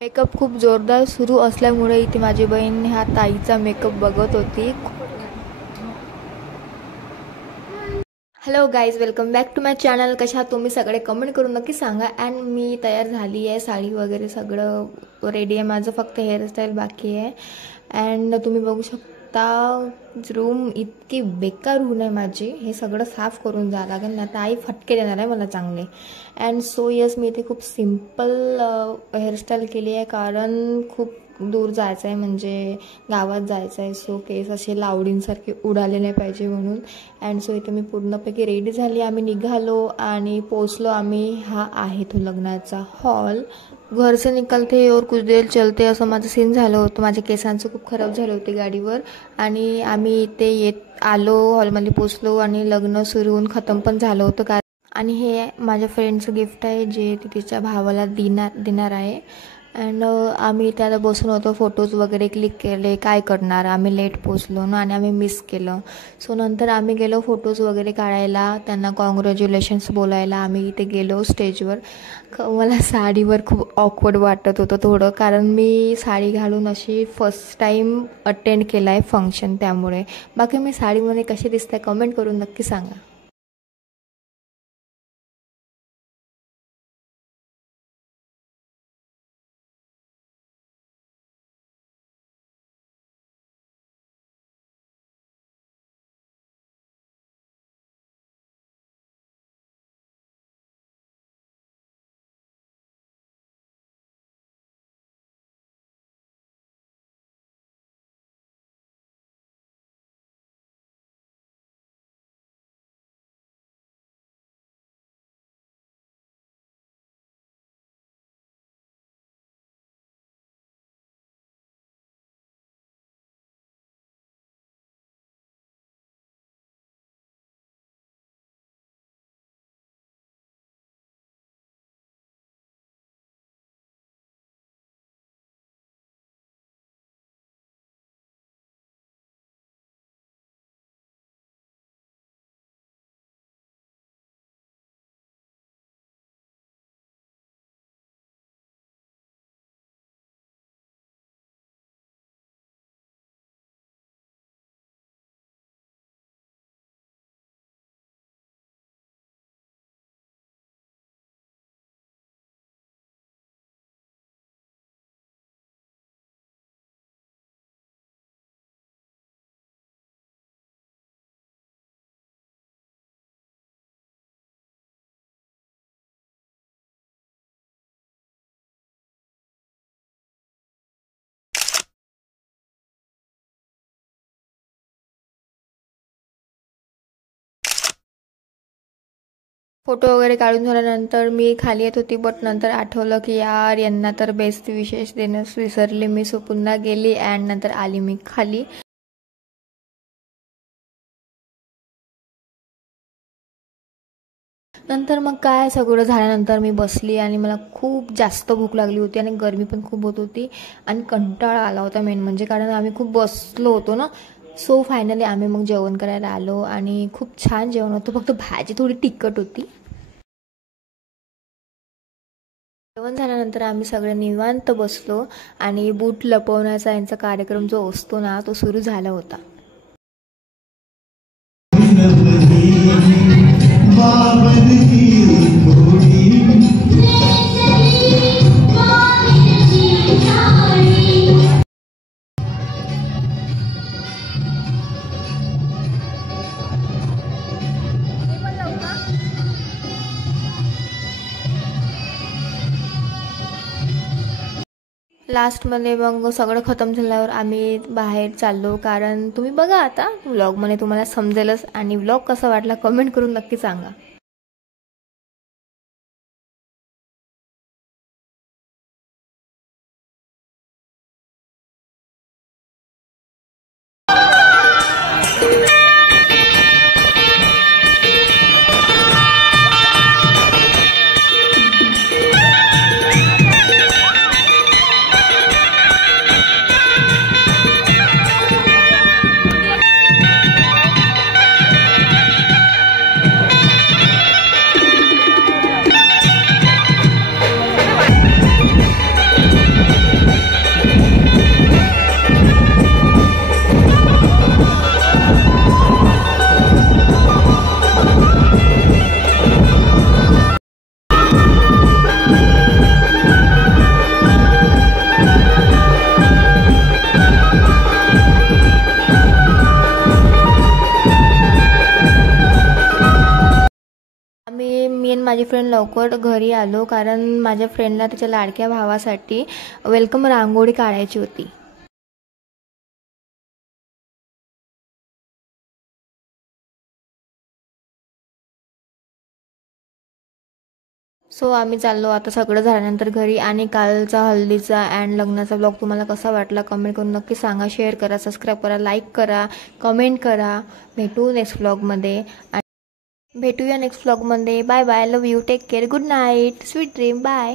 Makeup खूप जोरदार सुरू असल्यामुळे इथे माझी बहीण ह्या ताईचा मेकअप बघत होती. Hello guys, welcome back to my channel. कशा तुम्ही सगळे कमेंट करून नक्की सांगा. अँड मी तयार झाली आहे, साडी वगैरे सगळं रेडी आहे माझं, फक्त हेअरस्टाईल बाकी आहे. अँड तुम्ही बघू शकता रूम इतकी बेकार ऊन आहे माझी, हे सगळं साफ करून जावं लागेल ना, तर आई फटके देणार आहे मला चांगले. अँड सो यस, मी इथे खूप सिम्पल हेअरस्टाईल केली आहे, कारण खूप दूर जायचं आहे, म्हणजे गावात जायचं आहे. सो केस असे लावडींसारखे उडाले नाही पाहिजे म्हणून. अँड सो इथे मी पूर्णपैकी रेडी झाली. आम्ही निघालो आणि पोचलो आम्ही. हा आहे तो लग्नाचा हॉल. घर से निकलते और कुछ देर चलते असं माझं सीन झालं होतं. माझ्या केसांचं खूप खराब झाले होते गाडीवर. आणि आम्ही इथे येत आलो, हॉलमध्ये पोचलो आणि लग्न सुरू होऊन खतम पण झालं होतं. आणि हे माझ्या फ्रेंडचं गिफ्ट आहे, जे तिच्या भावाला देणार आहे. अँड आम्ही त्याला बसून होतो, फोटोज वगैरे क्लिक केले. काय करणार, आम्ही लेट पोचलो ना आणि आम्ही मिस केलं. सो नंतर आम्ही गेलो फोटोज वगैरे काढायला, त्यांना कॉंग्रॅच्युलेशन्स बोलायला आम्ही इथे गेलो स्टेजवर. मला साडीवर खूप ऑकवर्ड वाटत होतं थोडं, कारण मी साडी घालून अशी फर्स्ट टाईम अटेंड केला आहे फंक्शन, त्यामुळे. बाकी मी साडीमध्ये कशी दिसते कमेंट करून नक्की सांगा. फोटो वगैरे काढून झाल्यानंतर मी खाली येत होती, बट नंतर आठवलं की यार यांना तर बेस्ट विशेष देणंच विसरले मी. सो पुन्हा गेली अँड नंतर आली मी खाली. नंतर मग काय, सगळं झाल्यानंतर मी बसली आणि मला खूप जास्त भूक लागली होती आणि गरमी पण खूप होत होती आणि कंटाळा आला होता मेन म्हणजे, कारण आम्ही खूप बसलो होतो ना. सो फायनली आम्ही मग जेवण करायला आलो आणि खूप छान जेवण होतं, फक्त भाजी थोडी तिखट होती. जेवण झाल्यानंतर आम्ही सगळे निवांत बसलो आणि बूट लपवण्याचा यांचा कार्यक्रम जो असतो ना, तो सुरू झाला होता. लास्टमध्ये मग सगळं खतम झाल्यावर आम्ही बाहेर चाललो, कारण तुम्ही बघा आता व्लॉगमध्ये तुम्हाला समजेलच. आणि व्लॉग कसा वाटला कमेंट करून नक्की सांगा. माझी फ्रेंड लवकर घरी आलो, कारण माझ्या फ्रेंडला त्याच्या लाडक्या भावासाठी वेलकम रांगोळी काढायची होती. सो आम्ही चाललो आता सगळं झाल्यानंतर घरी. आणि कालचा हल्दीचा अँड लग्नाचा ब्लॉग तुम्हाला कसा वाटला कमेंट करून नक्की सांगा. शेअर करा, सबस्क्राईब करा, लाईक करा, कमेंट करा. भेटूया नेक्स्ट ब्लॉगमध्ये. Bye bye. Love you. Take care. Good night. Sweet dream. Bye.